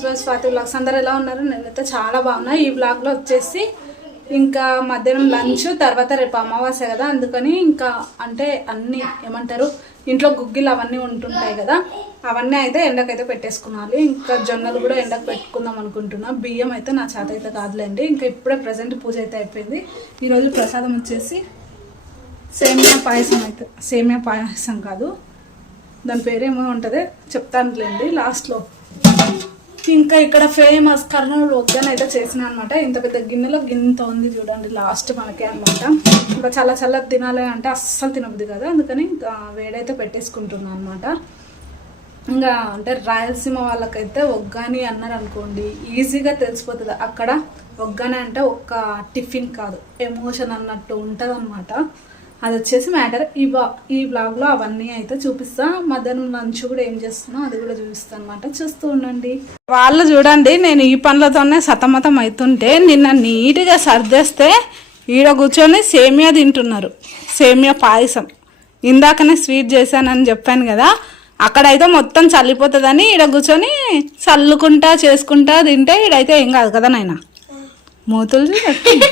House wife Swathi blogs అందరు ఎలా ఉన్నారు? నేనైతే చాలా బాగున్నా. ఈ బ్లాగ్లో వచ్చేసి ఇంకా మధ్యాహ్నం లంచ్ తర్వాత రేపు అమావాస్య కదా. అందుకని ఇంకా అంటే అన్నీ ఏమంటారు? ఇంట్లో గుగ్గిలు అవన్నీ ఉంటుంటాయి కదా. అవన్నీ అయితే ఎండకైతే పెట్టేసుకున్నాలి. ఇంకా జొన్నలు కూడా ఎండకు పెట్టుకుందాం అనుకుంటున్నా. బియ్యం అయితే నా చేత అయితే కాదులేండి. ఇంకా ఇప్పుడే ప్రజెంట్ పూజ అయితే అయిపోయింది. ఈరోజు ప్రసాదం వచ్చేసి సేమియా పాయసం అయితే సేమియా పాయసం కాదు. దాని పేరేమో ఉంటుంది. చెప్తానులేండి లాస్ట్లో ఇంకా ఇక్కడ ఫేమస్ కర్నూలు వద్దని అయితే చేసిన అనమాట ఇంత పెద్ద గిన్నెలో గిన్నె ఉంది చూడండి లాస్ట్ మనకే అనమాట ఇంకా చాలా చల్ల తినాలి అంటే అస్సలు తినబుద్ది కదా. అందుకని ఇంకా వేడైతే పెట్టేసుకుంటున్నాను అనమాట ఇంకా అంటే రాయలసీమ వాళ్ళకైతే ఒగ్గాని అన్నారు అనుకోండి ఈజీగా తెలిసిపోతుంది. అక్కడ ఒగ్గాని అంటే ఒక్క టిఫిన్ కాదు. ఎమోషన్ అన్నట్టు ఉంటుంది అనమాట అది వచ్చేసి మ్యాటర్ ఈ బా ఈ బ్లాగ్లో అవన్నీ అయితే చూపిస్తా. మధ్యాహ్నం లంచ్ కూడా ఏం చేస్తున్నా అది కూడా చూపిస్తాను అనమాట చూస్తూ ఉండండి. వాళ్ళు చూడండి నేను ఈ పనులతోనే సతమతం అవుతుంటే నిన్న నీట్గా సర్దేస్తే ఈడ కూర్చొని సేమియా తింటున్నారు. సేమియా పాయసం. ఇందాకనే స్వీట్ చేశానని చెప్పాను కదా అక్కడైతే మొత్తం చల్లిపోతుందని ఈడ కూర్చొని చల్లుకుంటా చేసుకుంటా తింటే ఈడైతే ఏం కాదు కదా నాయన? మూతులు చూడు.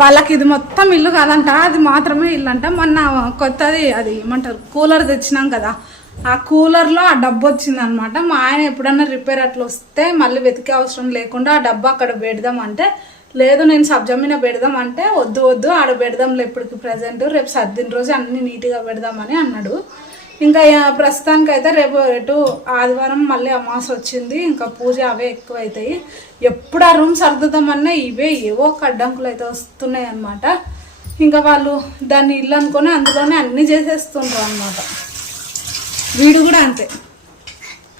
వాళ్ళకి ఇది మొత్తం ఇల్లు కాదంట అది మాత్రమే ఇల్లు అంట మొన్న కొత్తది అది ఏమంటారు కూలర్ తెచ్చినాం కదా ఆ కూలర్లో ఆ డబ్బు వచ్చిందనమాట. మా ఆయన ఎప్పుడన్నా రిపేర్ అట్లా వస్తే మళ్ళీ వెతికే అవసరం లేకుండా ఆ డబ్బు అక్కడ పెడదాం అంటే లేదు నేను సబ్జా పెడదాం అంటే వద్దు వద్దు ఆడ పెడదాంలే ఇప్పటికి ప్రజెంట్ రేపు సర్దిన రోజు అన్ని నీట్గా పెడదామని అన్నాడు. ఇంకా యా- ప్రస్తుతానికైతే రేపు ఎటు ఆదివారం మళ్ళీ అమాస వచ్చింది. ఇంకా పూజ అవే ఎక్కువ అవుతాయి ఎప్పుడు ఆ రూమ్ సర్దుదామన్నా ఇవే ఏవో అడ్డంకులు అయితే వస్తున్నాయి అనమాట ఇంకా వాళ్ళు దాన్ని ఇల్లు అనుకొని అందులోనే అన్ని చేసేస్తుండ్రు అనమాట వీడు కూడా అంతే.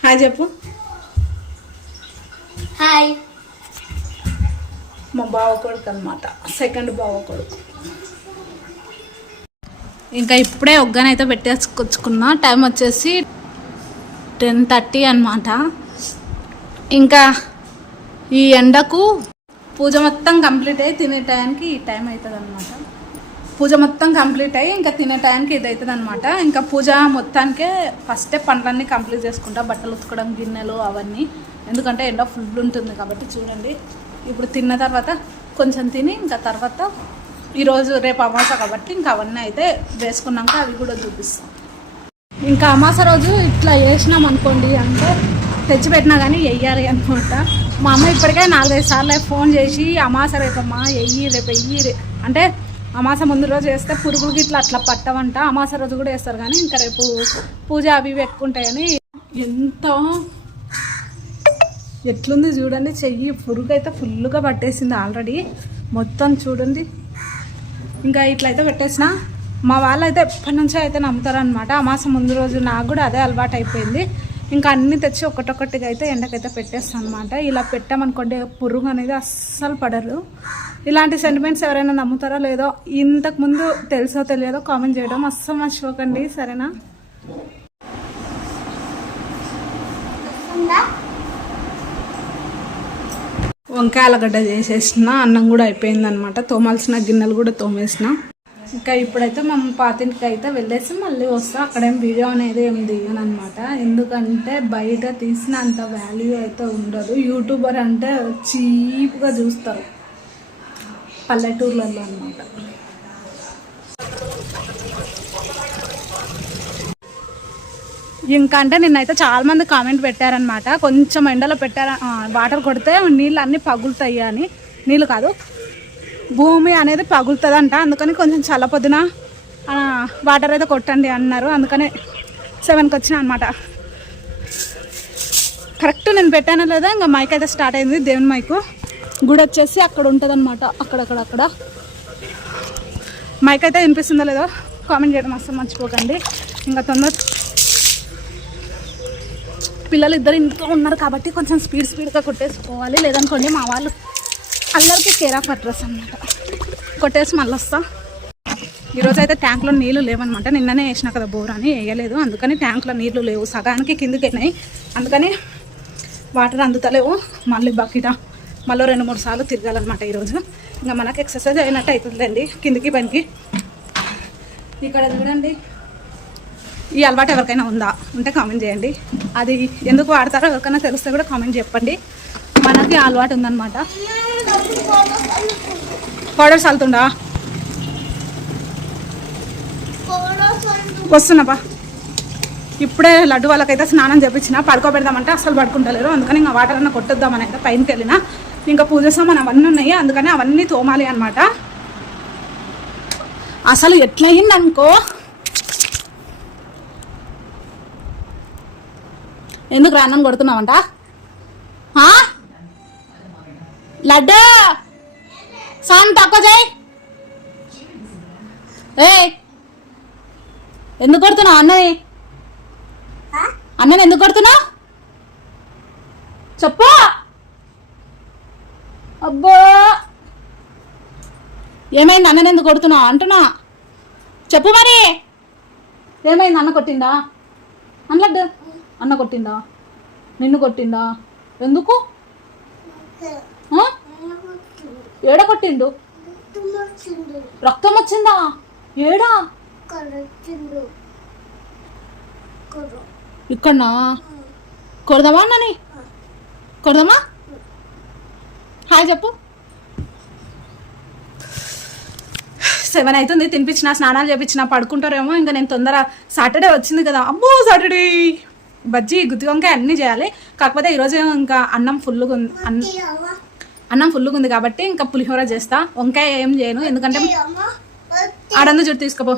హాయ్ చెప్పు. హాయ్. మా బావ కొడుకు అనమాట సెకండ్ బావ కొడుకు. ఇంకా ఇప్పుడే ఒగ్గనైతే పెట్టేసుకొచ్చుకున్నా. టైం వచ్చేసి టెన్ థర్టీ అనమాట ఇంకా ఈ ఎండకు పూజ మొత్తం కంప్లీట్ అయ్యి తినే టైంకి ఈ టైం అవుతుంది అనమాట పూజ మొత్తం కంప్లీట్ అయ్యి ఇంకా తినే టైంకి ఇది అవుతుంది అనమాట ఇంకా పూజ మొత్తానికే ఫస్టే పనులన్నీ కంప్లీట్ చేసుకుంటా. బట్టలు ఉతకడం గిన్నెలు అవన్నీ. ఎందుకంటే ఎండ ఫుల్ ఉంటుంది కాబట్టి చూడండి. ఇప్పుడు తిన్న తర్వాత కొంచెం తిని ఇంకా తర్వాత ఈరోజు రేపు అమాస కాబట్టి ఇంకా అవన్నీ అయితే వేసుకున్నాక అవి కూడా చూపిస్తాం. ఇంకా అమాస రోజు ఇట్లా వేసినాం అనుకోండి అంటే తెచ్చిపెట్టినా కానీ వెయ్యాలి అనమాట మా అమ్మ ఇప్పటికే నాలుగైదు సార్లు ఫోన్ చేసి అమాస రేపమ్మా వెయ్యి రేపు వెయ్యి రే అంటే అమాస ముందు రోజు వేస్తే పురుగులకి ఇట్లా అట్లా పట్టవంట అమాస రోజు కూడా వేస్తారు కానీ ఇంకా రేపు పూజ అవి ఇవి ఎక్కువ ఎంత ఎట్లుంది చూడండి చెయ్యి పురుగు అయితే ఫుల్గా పట్టేసింది ఆల్రెడీ. మొత్తం చూడండి ఇంకా ఇట్లయితే పెట్టేసిన. మా వాళ్ళు అయితే ఎప్పటి నుంచో అయితే నమ్ముతారనమాట అమాసం ముందు రోజు నాకు కూడా అదే అలవాటు అయిపోయింది ఇంకా అన్నీ తెచ్చి ఒకటొకటిగా అయితే ఎండకైతే పెట్టేస్తాను అనమాట ఇలా పెట్టామనుకోండి పురుగు అనేది అస్సలు పడరు ఇలాంటి సెంటిమెంట్స్ ఎవరైనా నమ్ముతారో లేదో ఇంతకుముందు తెలుసో తెలియదో కామెంట్ చేయడం అస్సలు మర్చిపోకండి. సరేనా? వంకాయలగడ్డ చేసేసిన అన్నం కూడా అయిపోయింది అనమాట తోమాల్సిన గిన్నెలు కూడా తోమేసిన. ఇంకా ఇప్పుడైతే మా పాతింటికి అయితే వెళ్ళేసి మళ్ళీ వస్తాం. అక్కడేం వీడియో అనేది ఏం దిగను అనమాట ఎందుకంటే బయట తీసిన అంత వాల్యూ అయితే ఉండదు. యూట్యూబర్ అంటే చీప్గా చూస్తారు. పల్లెటూర్లలో అనమాట ఇంకా అంటే నిన్నైతే చాలా మంది కామెంట్ పెట్టారనమాట కొంచెం ఎండలో పెట్టారు వాటర్ కొడితే నీళ్ళు అన్నీ పగులుతాయి అని. నీళ్ళు కాదు. భూమి అనేది పగులుతుందంట. అందుకని కొంచెం చల్లపొద్దున వాటర్ అయితే కొట్టండి అన్నారు. అందుకని సెవెన్కి వచ్చిన అనమాట కరెక్ట్ నేను పెట్టాను లేదా? ఇంకా మైక్ అయితే స్టార్ట్ అయింది. దేవుని మైకు గుడి వచ్చేసి అక్కడ ఉంటుంది అనమాట అక్కడక్కడక్కడ మైక్ అయితే వినిపిస్తుందో లేదో? కామెంట్ చేయడం అస్సలు మర్చిపోకండి. ఇంకా తొందర పిల్లలు ఇద్దరు ఇంట్లో ఉన్నారు కాబట్టి కొంచెం స్పీడ్ స్పీడ్గా కొట్టేసుకోవాలి. లేదనుకోండి మా వాళ్ళు అల్లరికి కేర్ ఆఫ్ అడ్రస్ అనమాట కొట్టేసి మళ్ళీ వస్తా. ఈరోజు అయితే ట్యాంక్లో నీళ్ళు లేవన్నమాట. నిన్ననే వేసిన కదా బోర్ అని వేయలేదు. అందుకని ట్యాంక్లో నీళ్ళు లేవు. సగానికి కిందికి అయినాయి అందుకని వాటర్ అందుతలేవు. మళ్ళీ బకెట మళ్ళీ రెండు మూడు సార్లు తిరగాలన్నమాట ఈరోజు. ఇంకా మనకు ఎక్సర్సైజ్ అయినట్టు అవుతుందండి కిందికి పనికి ఇక్కడ చూడండి. ఈ అలవాటు ఎవరికైనా ఉందా? ఉంటే కామెంట్ చేయండి. అది ఎందుకు వాడతారో ఎవరికైనా తెలిస్తే కూడా కామెంట్ చెప్పండి. మనకి అలవాటు ఉందన్నమాట. పౌడర్స్ వెళ్తుండా వస్తున్నాపా ఇప్పుడే లడ్డు వాళ్ళకైతే స్నానం చేపించిన పడుకోబెడదామంటే అసలు పడుకుంటలేరు. అందుకని ఇంకా వాటర్ అన్న కొట్టొద్దామని అయితే పైనకి వెళ్ళిన. ఇంకా పూజ సామాన్ అవన్నీ ఉన్నాయి. అందుకని అవన్నీ తోమాలి అనమాట అసలు ఎట్లయిందనుకో? ఎందుకు రానని కొడుతున్నావంట? ఆ? లడ్డు! సౌండ్ తక్కువ చేయి. ఏ ఎందుకు కొడుతున్నావు అన్నని అన్నని ఎందుకు కొడుతున్నావు? చెప్పు! అబ్బో! ఏమైంది అన్నని ఎందుకు కొడుతున్నావు అంటున్నా? చెప్పు మరి! ఏమైంది? అన్న కొట్టిందా? అన్నట్టు అన్న కొట్టిందా నిన్ను కొట్టిందా ఎందుకు? ఏడ కొట్టిండు? రక్తం వచ్చిందా ఏడా? ఇక్కడనా? కొడదామా అన్నని? కొడదామా? హాయ్ చెప్పు. సెవెన్ అవుతుంది తినిపించిన స్నానాలు చేపించిన పడుకుంటారేమో ఇంకా నేను తొందర సాటర్డే వచ్చింది కదా. అమ్మో సాటర్డే! బజ్జీ గుత్తి వంకాయ అన్నీ చేయాలి. కాకపోతే ఈరోజు ఇంకా అన్నం ఫుల్గా ఉంది. అన్నం అన్నం ఫుల్గా ఉంది కాబట్టి ఇంకా పులిహోర చేస్తా. వంకాయ ఏం చేయను. ఎందుకంటే ఆడందు చూడు తీసుకుపో.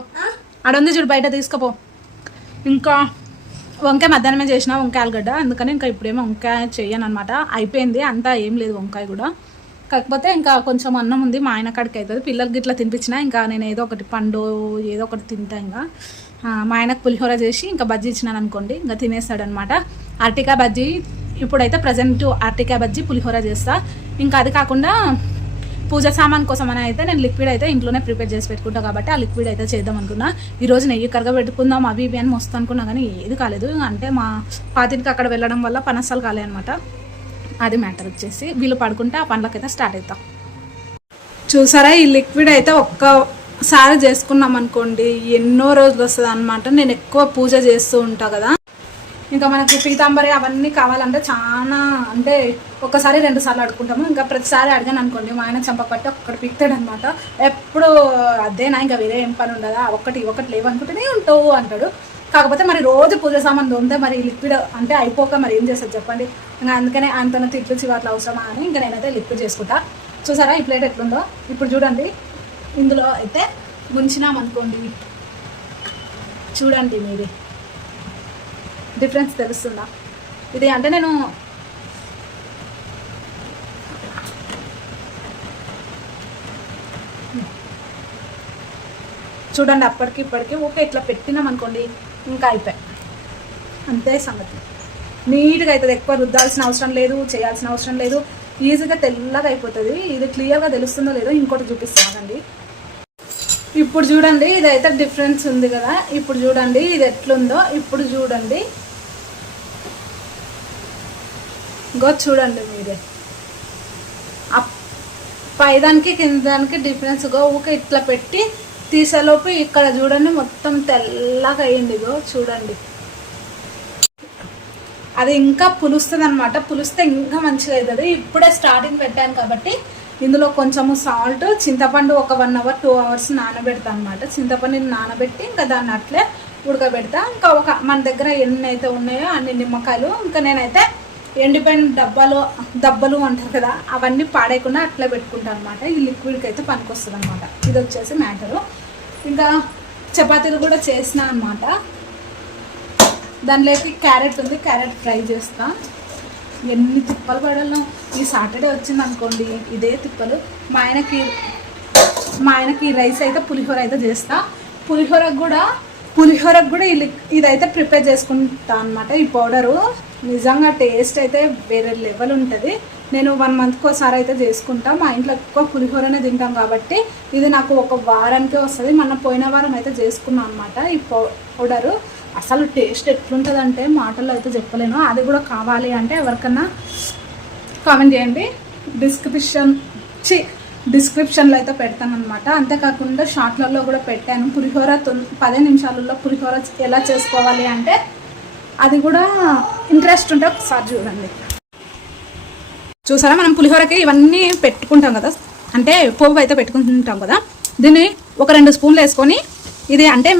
ఆడందు చూడు బయట తీసుకుపో. ఇంకా వంకాయ మధ్యాహ్నమే చేసిన వంకాయ ఆలుగడ్డ. అందుకని ఇంకా ఇప్పుడేమో వంకాయ చేయను అనమాట అయిపోయింది. అంతా ఏం లేదు వంకాయ కూడా. కాకపోతే ఇంకా కొంచెం అన్నం ఉంది. మా ఆయన కాడికి అవుతుంది పిల్లలకి ఇట్లా తినిపించినా ఇంకా నేను ఏదో ఒకటి పండు ఏదో ఒకటి తింటా ఇంకా. మా ఆయనకు పులిహోర చేసి ఇంకా బజ్జీ ఇచ్చినాను అనుకోండి ఇంకా తినేస్తాడనమాట. అరటికాయ బజ్జీ ఇప్పుడైతే ప్రజెంట్ అరటికాయ బజ్జీ పులిహోర చేస్తా. ఇంకా అది కాకుండా పూజ సామాన్ కోసం అని అయితే నేను లిక్విడ్ అయితే ఇంట్లోనే ప్రిపేర్ చేసి పెట్టుకుంటా కాబట్టి ఆ లిక్విడ్ అయితే చేద్దాం అనుకున్నా. ఈ రోజు నెయ్యి కరగబెట్టుకుందాం అవి ఇవి అని మస్తు అనుకున్నా కానీ ఏది కాలేదు. అంటే మా పాతికి అక్కడ వెళ్ళడం వల్ల పనసాలు కాలే అనమాట. అది మ్యాటర్ వచ్చేసి వీళ్ళు పడుకుంటే ఆ పనులకైతే స్టార్ట్ అవుతాం చూసారా ఈ లిక్విడ్ అయితే ఒక్క సారీ చేసుకున్నాం అనుకోండి ఎన్నో రోజులు వస్తుంది అనమాట నేను ఎక్కువ పూజ చేస్తూ ఉంటా కదా. ఇంకా మనకు పీతాంబరి అవన్నీ కావాలంటే చాలా అంటే ఒకసారి రెండు సార్లు అడుకుంటాము ఇంకా ప్రతిసారి అడిగాను అనుకోండి మా ఆయన చంపపట్టి ఒక్కటి పీక్తాడు అనమాట ఎప్పుడు అదేనా ఇంకా వేరే ఏం పని ఉండదా ఒక్కటి ఒకటి లేవనుకుంటేనే ఉంటావు అంటాడు. కాకపోతే మరి రోజు పూజ సామాన్ ఉందే మరి లిక్విడ్ అంటే అయిపోక మరి ఏం చేస్తారు చెప్పండి. ఇంకా అందుకనే ఆయనతో తిట్లు చివాట్లు అవసరమా అని ఇంకా నేనైతే లిక్విడ్ చేసుకుంటా. చూసారా ఈ ప్లేట్ ఎట్లుందో? ఇప్పుడు చూడండి. ఇందులో అయితే ముంచినాం అనుకోండి. చూడండి మీరే డిఫరెన్స్ తెలుస్తుందా? ఇది అంటే నేను చూడండి అప్పటికి ఇప్పటికి ఓకే ఇట్లా పెట్టినాం అనుకోండి ఇంకా అయిపోయి అంతే సంగతి. నీట్గా అవుతుంది ఎక్కువ రుద్దాల్సిన అవసరం లేదు చేయాల్సిన అవసరం లేదు. ఈజీగా తెల్లగా అయిపోతుంది. ఇది క్లియర్గా తెలుస్తుందో లేదో ఇంకోటి చూపిస్తానండి ఇప్పుడు చూడండి ఇదైతే డిఫరెన్స్ ఉంది కదా. ఇప్పుడు చూడండి ఇది ఎట్లుందో. ఇప్పుడు చూడండి. గో చూడండి మీరే. అప్ పైదానికి కిందానికి డిఫరెన్స్ గో ఊక ఇట్లా పెట్టి తీసేలోపు ఇక్కడ చూడండి మొత్తం తెల్లగా అయ్యింది గో చూడండి. అది ఇంకా పులుస్తుంది అనమాట పులిస్తే ఇంకా మంచిగా అవుతుంది. ఇప్పుడే స్టార్టింగ్ పెట్టాను కాబట్టి ఇందులో కొంచెము సాల్ట్ చింతపండు ఒక వన్ అవర్ టూ అవర్స్ నానబెడతా అనమాట చింతపండుని నానబెట్టి ఇంకా దాన్ని అట్లే ఉడకబెడతా. ఇంకా ఒక మన దగ్గర ఎన్ని అయితే ఉన్నాయో అన్ని నిమ్మకాయలు ఇంకా నేనైతే ఎండిపోయిన డబ్బాలు దబ్బలు అంటారు కదా అవన్నీ పాడేయకుండా అట్లే పెట్టుకుంటాను అనమాట ఈ లిక్విడ్కి అయితే పనికొస్తుంది అనమాట ఇది వచ్చేసి మ్యాటరు ఇంకా చపాతీలు కూడా చేసిన అనమాట దానిలోకి క్యారెట్ ఉంది క్యారెట్ ఫ్రై చేస్తాను ఎన్ని తిప్పలు పడాలో ఈ సాటర్డే వచ్చింది అనుకోండి ఇదే తిప్పలు. మా ఆయనకి మా ఆయనకి రైస్ అయితే పులిహోర అయితే చేస్తా. పులిహోరకు కూడా పులిహోరకు కూడా ఇదైతే ప్రిపేర్ చేసుకుంటా అనమాట ఈ పౌడరు. నిజంగా టేస్ట్ అయితే వేరే లెవెల్ ఉంటుంది. నేను వన్ మంత్కి ఒకసారి అయితే చేసుకుంటా. మా ఇంట్లో ఎక్కువ పులిహోరనే తింటాం కాబట్టి ఇది నాకు ఒక వారానికే వస్తుంది. మొన్న పోయిన వారం అయితే చేసుకున్నాం అనమాట ఈ పౌ పౌడరు. అసలు టేస్ట్ ఎట్లుంటుందంటే మాటల్లో అయితే చెప్పలేను. అది కూడా కావాలి అంటే ఎవరికన్నా కామెంట్ చేయండి. డిస్క్రిప్షన్ చి డిస్క్రిప్షన్లో అయితే పెడతాను అనమాట అంతేకాకుండా షార్ట్లలో కూడా పెట్టాను. పులిహోర తొన్- పదే నిమిషాలలో పులిహోర ఎలా చేసుకోవాలి అంటే అది కూడా ఇంట్రెస్ట్ ఉంటే ఒకసారి చూడండి. చూసారా? మనం పులిహోరకి ఇవన్నీ పెట్టుకుంటాం కదా? అంటే పోపు అయితే పెట్టుకుంటాం కదా? దీన్ని ఒక రెండు స్పూన్లు వేసుకొని ఇది అంటే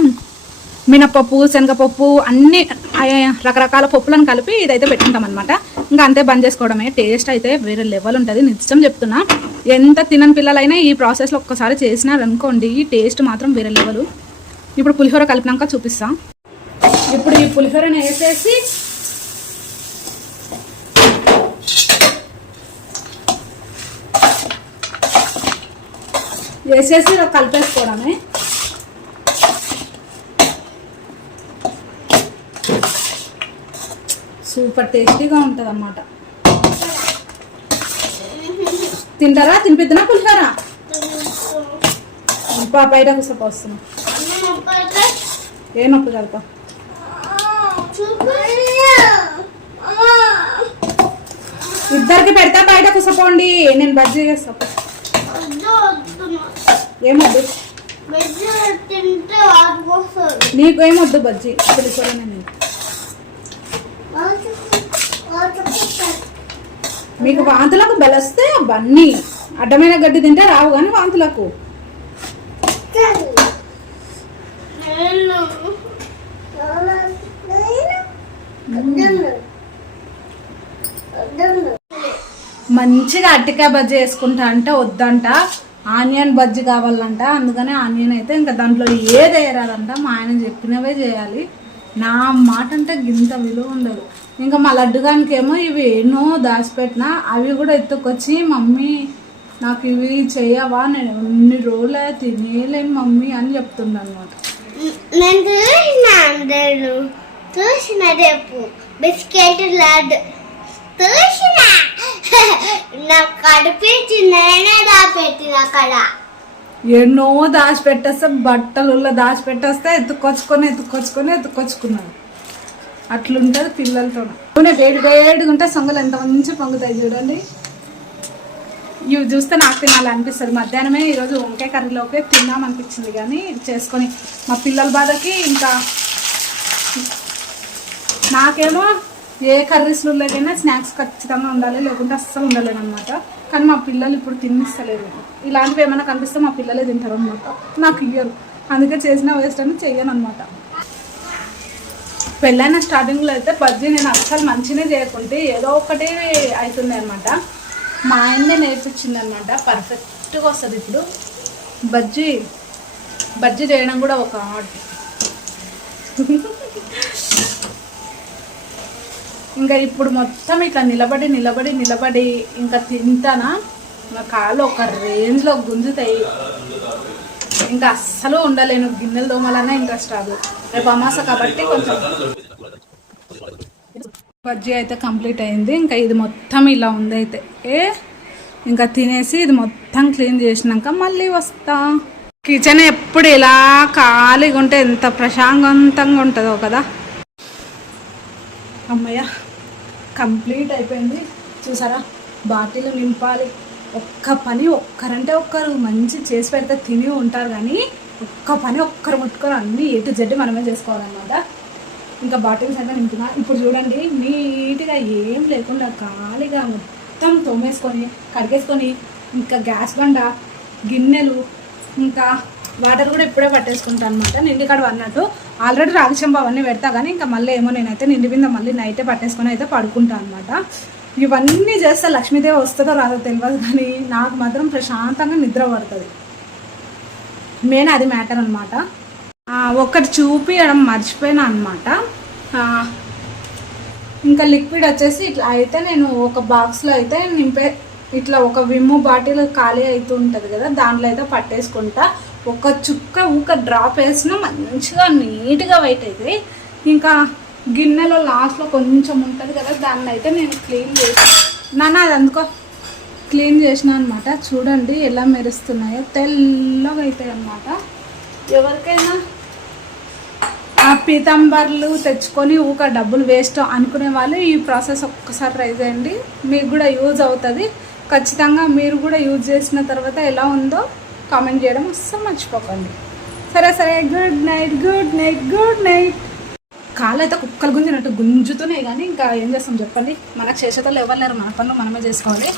మినపప్పు శనగపప్పు అన్ని రకరకాల పప్పులను కలిపి ఇదైతే పెట్టుకుంటాం అనమాట ఇంకా అంతే బంద్ చేసుకోవడమే. టేస్ట్ అయితే వేరే లెవెల్ ఉంటుంది. నిజం చెప్తున్నా. ఎంత తినని పిల్లలైనా ఈ ప్రాసెస్లో ఒక్కసారి చేసినారనుకోండి ఈ టేస్ట్ మాత్రం వేరే లెవెల్. ఇప్పుడు పులిహోర కలిపినాక చూపిస్తా. ఇప్పుడు ఈ పులిహోరని వేసేసి వేసేసి కలిపేసుకోవడమే. సూపర్ టేస్టీగా ఉంటుంది అన్నమాట తింటారా? తినిపిద్దునా పులిహోరా? ఇంకా బయట కూర్చోపో వస్తున్నా. ఏ నొప్పి కలుప ఇద్దరికి పెడతా బయట కూర్చోపోండి నేను బజ్జీ చేస్తా ఏమొద్దు? నీకు ఏమొద్దు బజ్జీ? పులిహోరనే నేను మీకు వాంతులకు బలస్తే అవన్నీ. అడ్డమైన గడ్డి తింటే రావు కానీ వాంతులకు. మంచిగా అట్టికాయ బజ్జీ వేసుకుంటా అంటే వద్దంట. ఆనియన్ బజ్జీ కావాలంట. అందుకనే ఆనియన్ అయితే ఇంకా దాంట్లో ఏది వేయరాదంట. మా ఆయన చెప్పినవే చేయాలి. నా మాట అంటే గింత విలువ ఉండదు. ఇంకా మా లడ్డుగానికేమో ఇవి ఎన్నో దాచిపెట్టినా అవి కూడా ఎత్తుకొచ్చి మమ్మీ నాకు ఇవి చేయవా నేను ఎన్ని రోజులే తినేలేను మమ్మీ అని చెప్తుండ అనమాట నేను చూసిన రేపు బిస్కెట్ లడ్డు. చూసిన. నాకు కడిపించి నేనే దాపెట్టిన అక్కడ. ఎన్నో దాచిపెట్టేస్తే బట్టలు దాచిపెట్టేస్తే ఎత్తుకొచ్చుకొని ఎత్తుకొచ్చుకొని ఎత్తుకొచ్చుకున్నాను అట్లుంటుంది పిల్లలతో నూనె వేడి వేడిగా ఉంటే సొంగలు ఎంత మంచి పొంగుతాయి చూడండి. ఇవి చూస్తే నాకు తినాలనిపిస్తుంది. మధ్యాహ్నమే ఈరోజు వంకాయ కర్రీలోకి తిన్నాం అనిపించింది కానీ చేసుకొని మా పిల్లల బాధకి ఇంకా నాకేమో ఏ కర్రీస్లో లేకైనా స్నాక్స్ ఖచ్చితంగా ఉండాలి లేకుంటే అస్సలు ఉండలేను అనమాట కానీ మా పిల్లలు ఇప్పుడు తినిస్తలేదు ఇలాంటివి ఏమైనా కనిపిస్తే మా పిల్లలే తింటారు అనమాట నాకు ఇయ్యరు. అందుకే చేసిన వేస్ట్ అని చెయ్యను అనమాట పెళ్ళైన స్టార్టింగ్లో అయితే బజ్జీ నేను అస్సలు మంచిగా చేయకుంటే ఏదో ఒకటి అవుతుంది అనమాట మా ఆయనే నేర్పించింది అనమాట పర్ఫెక్ట్గా వస్తుంది ఇప్పుడు. బజ్జీ బజ్జీ చేయడం కూడా ఒక ఆర్ట్ ఇంకా ఇప్పుడు మొత్తం ఇట్లా నిలబడి నిలబడి నిలబడి ఇంకా తింటానా? నా కాళ్ళు ఒక రేంజ్లో గుంజుతాయి. ఇంకా అస్సలు ఉండలేను. గిన్నెలు దోమాలన్నా ఇంట్రెస్ట్ రాదు. రేపు అమాస కాబట్టి కొంచెం బజ్జీ అయితే కంప్లీట్ అయింది. ఇంకా ఇది మొత్తం ఇలా ఉంది అయితే ఏ? ఇంకా తినేసి ఇది మొత్తం క్లీన్ చేసినాక మళ్ళీ వస్తా. కిచెన్ ఎప్పుడు ఇలా ఖాళీగా ఉంటే ఎంత ప్రశాంతంగా ఉంటుందో కదా. అమ్మయ్య కంప్లీట్ అయిపోయింది. చూసారా? బాటిల్ నింపాలి. ఒక్క పని ఒక్కరంటే ఒక్కరు మంచి చేసి పెడితే తిని ఉంటారు కానీ ఒక్క పని ఒక్కరు ముట్టుకొని అన్నీ ఎటు జడ్డు మనమే చేసుకోవాలన్నమాట. ఇంకా బాటిల్స్ అయితే నింపుతున్నా. ఇప్పుడు చూడండి నీట్గా ఏం లేకుండా ఖాళీగా మొత్తం తోమేసుకొని కడిగేసుకొని ఇంకా గ్యాస్ బండ గిన్నెలు ఇంకా వాటర్ కూడా ఇప్పుడే పట్టేసుకుంటాను అనమాట నిండి కడవ అన్నట్టు ఆల్రెడీ రాగిశంబ అవన్నీ పెడతా కానీ ఇంకా మళ్ళీ ఏమో నేనైతే నిండి మీద మళ్ళీ నైటే పట్టేసుకొని అయితే పడుకుంటాను అనమాట ఇవన్నీ చేస్తే లక్ష్మీదేవి వస్తుందో రాదో తెలియదు కానీ నాకు మాత్రం ప్రశాంతంగా నిద్ర పడుతుంది. మెయిన్ అది మ్యాటర్ అనమాట ఒకటి చూపించడం మర్చిపోయినా అనమాట ఇంకా లిక్విడ్ వచ్చేసి ఇట్లా అయితే నేను ఒక బాక్స్లో అయితే నింపే ఇట్లా ఒక విమ్ము బాటిల్ ఖాళీ అవుతూ ఉంటుంది కదా దాంట్లో అయితే పట్టేసుకుంటా. ఒక చుక్క ఊక డ్రాప్ వేసినా మంచిగా నీట్గా వైట్ అవుతాయి ఇంకా గిన్నెలో లాస్ట్లో కొంచెం ఉంటుంది కదా దాన్ని అయితే నేను క్లీన్ చేసి నాన్న అది అందుకో. క్లీన్ చేసిన అనమాట చూడండి ఎలా మెరుస్తున్నాయో. తెల్లగా అవుతాయి అనమాట ఎవరికైనా ఆ పీతాంబర్లు తెచ్చుకొని ఊక డబ్బులు వేస్ట్ అనుకునే వాళ్ళు ఈ ప్రాసెస్ ఒక్కసారి ట్రై చేయండి. మీకు కూడా యూజ్ అవుతుంది. ఖచ్చితంగా మీరు కూడా యూజ్ చేసిన తర్వాత ఎలా ఉందో కామెంట్ చేయడం అస్సలు మర్చిపోకండి. సరే సరే good night good night good night కాళ్ళు అయితే కుక్కలు గుంజినట్టు గుంజుతున్నాయి కానీ ఇంకా ఏం చేస్తాం చెప్పండి? మనకు చేసేతలు ఎవరు లేరు మన పనులు మనమే చేసుకోవాలి.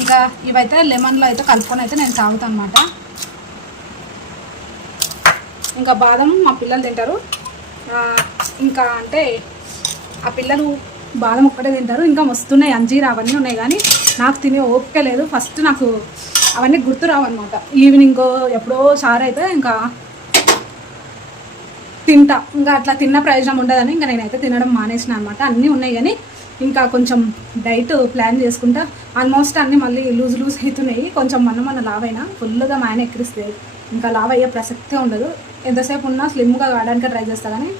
ఇంకా ఇవైతే లెమన్లో అయితే కలుపుకొని అయితే నేను తాగుతాను అనమాట ఇంకా బాదం మా పిల్లలు తింటారు. ఇంకా అంటే ఆ పిల్లలు బాదం ఒక్కటే తింటారు. ఇంకా వస్తున్నాయి అంజీరా అవన్నీ ఉన్నాయి కానీ నాకు తినే ఓపిక లేదు. ఫస్ట్ నాకు అవన్నీ గుర్తు రావన్నమాట ఈవినింగ్ ఎప్పుడో సార్ అయితే ఇంకా తింటా. ఇంకా అట్లా తిన్న ప్రయోజనం ఉండదని ఇంకా నేనైతే తినడం మానేసిన అనమాట అన్నీ ఉన్నాయి కానీ ఇంకా కొంచెం డైట్ ప్లాన్ చేసుకుంటా. ఆల్మోస్ట్ అన్నీ మళ్ళీ లూజ్ లూజ్ అవుతున్నాయి. కొంచెం మన మన లావైనా ఫుల్గా మా ఆయన ఎక్కిరిస్తే ఇంకా లావ్ అయ్యే ప్రసక్తే ఉండదు. ఎంతసేపు ఉన్నా స్లిమ్గా కావడానికి ట్రై చేస్తా కానీ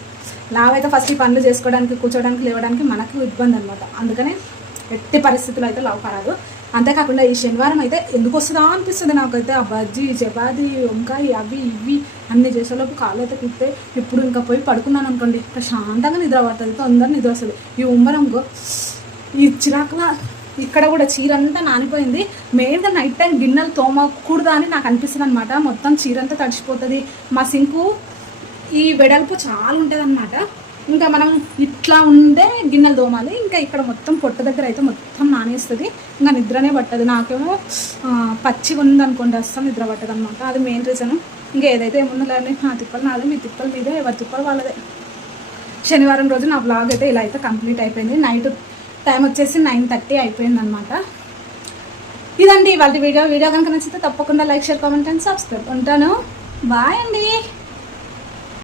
లావ్ అయితే ఫస్ట్ ఈ పనులు చేసుకోవడానికి కూర్చోడానికి లేవడానికి మనకు ఇబ్బంది అనమాట అందుకనే ఎట్టి పరిస్థితులు అయితే లావ్ కారాదు. అంతేకాకుండా ఈ శనివారం అయితే ఎందుకు వస్తుందా అనిపిస్తుంది నాకైతే. ఆ బజ్జీ చపాతి వంకాయ అవి ఇవి అన్ని చేసేలోపు కాళ్ళు అయితే కుడితే ఇప్పుడు ఇంకా పోయి పడుకున్నాను అనుకోండి ప్రశాంతంగా నిద్ర పడుతుంది తొందర నిద్ర వస్తుంది. ఈ ఉమ్మరంగో ఈ చిరాకులా ఇక్కడ కూడా చీర అంతా నానిపోయింది మెయిన్గా నైట్ టైం గిన్నెలు తోమకూడదు అని నాకు అనిపిస్తుంది అనమాట మొత్తం చీర అంతా తడిచిపోతుంది మా సింకు ఈ వెడల్పు చాలా ఉంటుంది అనమాట ఇంకా మనం ఇట్లా ఉండే గిన్నెలు తోమాలి. ఇంకా ఇక్కడ మొత్తం పొట్ట దగ్గర అయితే మొత్తం నానేస్తుంది. ఇంకా నిద్రనే పట్టదు. నాకేమో పచ్చిగా ఉందనుకోండి అస్సలు నిద్ర పట్టదు అనమాట అది మెయిన్ రీజన్ ఇంకా ఏదైతే ఏముందో నా తిప్పలు నాదే మీ తిప్పలు మీదే ఎవరి తిప్పలు వాళ్ళదే. శనివారం రోజు నా బ్లాగ్ అయితే ఇలా అయితే కంప్లీట్ అయిపోయింది. నైట్ టైం వచ్చేసి నైన్ థర్టీ అయిపోయింది అనమాట ఇదండి వాళ్ళ వీడియో. వీడియో కనుక నచ్చితే తప్పకుండా like share comment and subscribe. ఉంటాను. బాయ్ అండి.